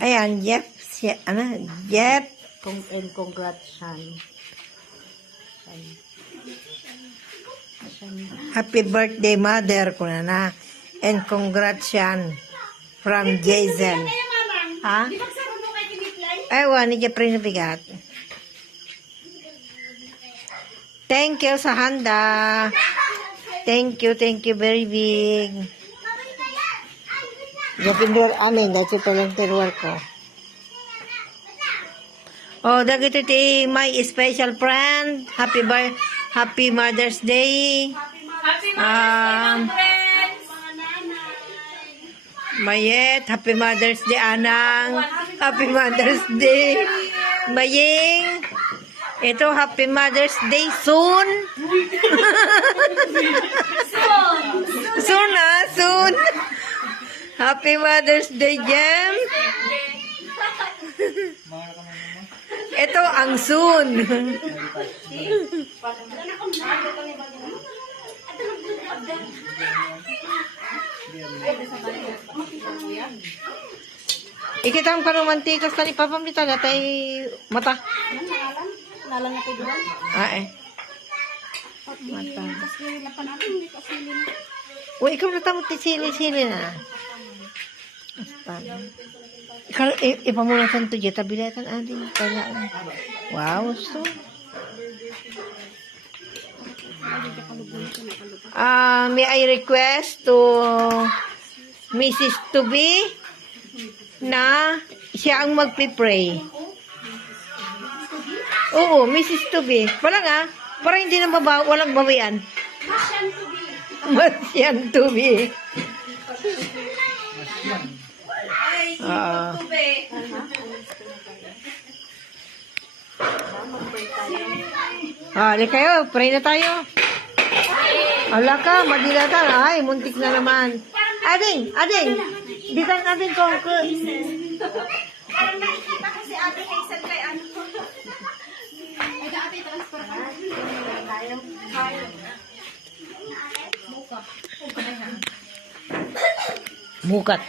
Ayan, Jeff. Jeff. And congrats, Shan. Happy birthday, mother ko na. And congrats yan. From Jason. Ha? Ay, wani niya prinabigat. Thank you sa handa. Thank you very big. Gapindor amin, dahil palang tiruar ko. Oh, dagito ti my special friend. Happy Mother's Day. Happy Mother's Day, friends! Mayet, Happy Mother's Day, Anang. Happy Mother's Day. Maying. Ito, Happy Mother's Day soon. Soon. Happy Mother's Day, Jem. Ito, ang soon. Ikita ang karomantikas na ni Papa Mita na tayo mata. Nalang na po doon. Mata. Kasi lapan natin, hindi kasi yun. O, ikaw na tamo sili-sili na. Basta. Ikaw, ipamulang sa ito, Jeta, bilatan ading. Wow, so. May I request to Mrs. Tubi na siya ang magpipray. Oo, Mrs. Tubi. Wala nga. Para hindi na walang bawian. Masyan Tubi. Di kayo, pray na tayo. Ala ka, madilatan. Ay, muntik na naman. Ading, ditang natin kung Parang nakikita ko si Ate Hazel kay ano. Ay, Ate, transfer ka. Mukat.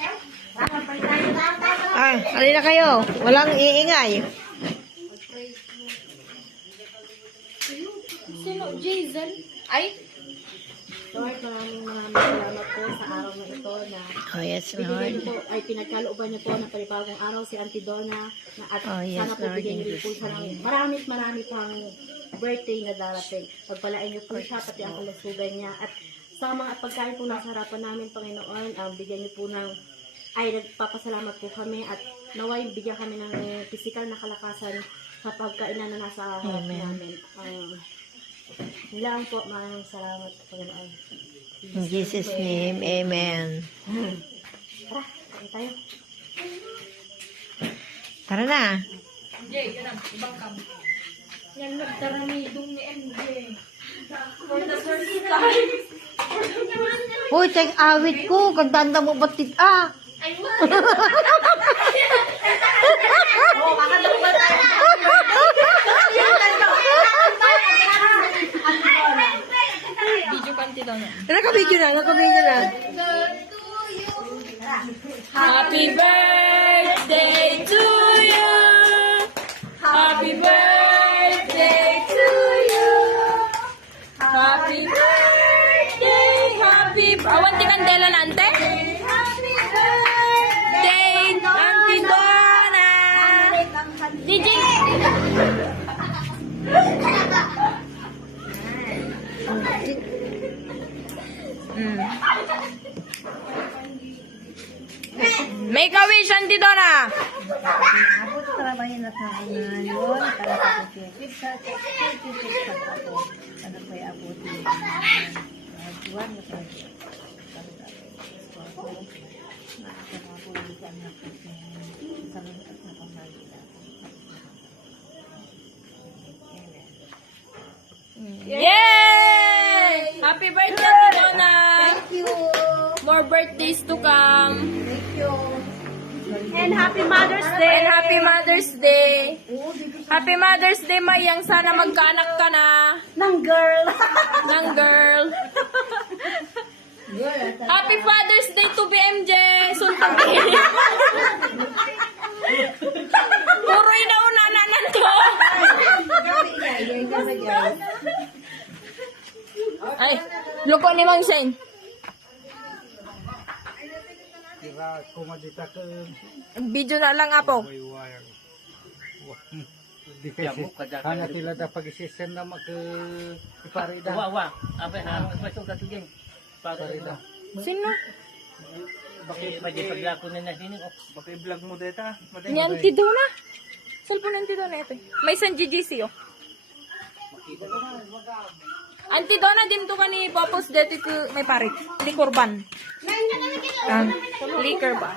Halina kayo. Walang iingay. Sino? Jason? Ay? Lord, maraming salamat po sa araw na ito na Oh, yes, bigyan Lord. niyo po, ay pinagkalooban niyo po ng panibagong araw si Auntie Donna na at Oh, yes, sana po Lord, bigyan in niyo po Jesus' siya ng name. marami pang birthday na darating. Pagpalain niyo po siya pati ang kalusugan niya at sa mga pagkain po nasa harapan namin, Panginoon, bigyan niyo po ng ay nagpapasalamat po kami at naway bigyan kami ng physical na kalakasan sa pagkainan na nasa harap namin. Lang po, maraming salamat, Panginoon. In Jesus' name, amen. Tara, kain tayo. Tara na. Jay, yun ang ibang kam. Yan, nagtaramidong ni MJ. For the first time. Uy, teng awit ko. Kagtanda mo batit Ay, ma! Kakanta ba tayo? Video kanti daw na. Nakabidyo na. Happy birthday to you. Happy birthday to you. Happy birthday. Awan ti kandela na ante? Happy birthday, Auntie Donna. DJ. Make a wish, Auntie Donna. Abot trabahin na sa akin yun. Para sa kusipit sa ako. Ano ko'y abutin. Tuwan mo sa Yay! Happy birthday, Auntie Donna. Thank you. More birthdays to come. Thank you. And Happy Mother's Day. And Happy Mother's Day. Happy Mother's Day, Mayang. Sana magkaanak ka na. Nang girl. Ng girl. Happy Father's Day to BMJ. Suntabi. Luko ni Mang Sen. Kira kumadita ke Video na lang apo. wayang. Di kasi hanya tila da pag-isisen na mag iparida. Wa. Apa na masuk ka tugeng. Iparida. Sino? Bakit pa di paglako na sini oh. Bakit vlog mo deta? Ni Auntie Donna. Cellphone ni Auntie Donna ito. May San GGC oh. Auntie Donna din to ka ni Popos dito ko may parit. Likorban. Ah. Likorban.